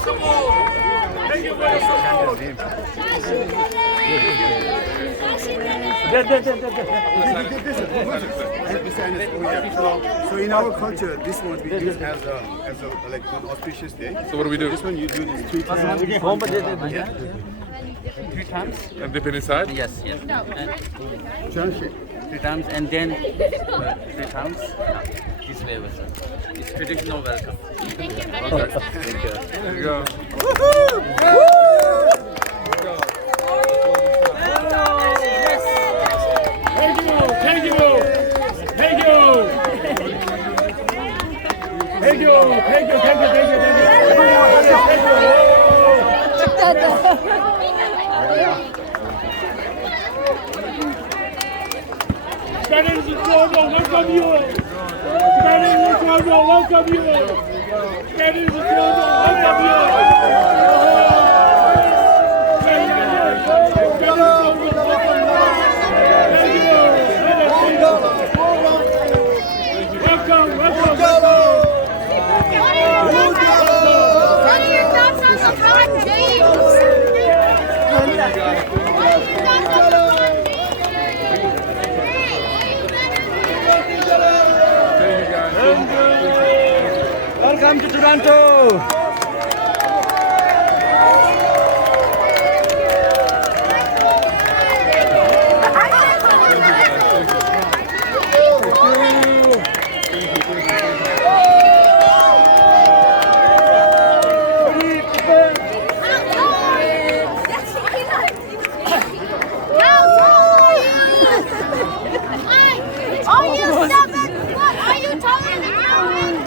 support. Thank you for your support. So in our culture, this one we use as a like an auspicious day. So what do we do? This one you do this 3 times. 3 times? And dip it inside? Yes, yes. And Church. 3 times and then 3 times. This way also. It's traditional welcome. There you go. Thank you. Thank you. Thank you. Thank you. Thank you. Thank you. Thank you. Spanish Ecuador, welcome you. Spanish Ecuador, welcome you. Spanish Ecuador, welcome you. Welcome, welcome, welcome. Thank you guys. Welcome to Toronto.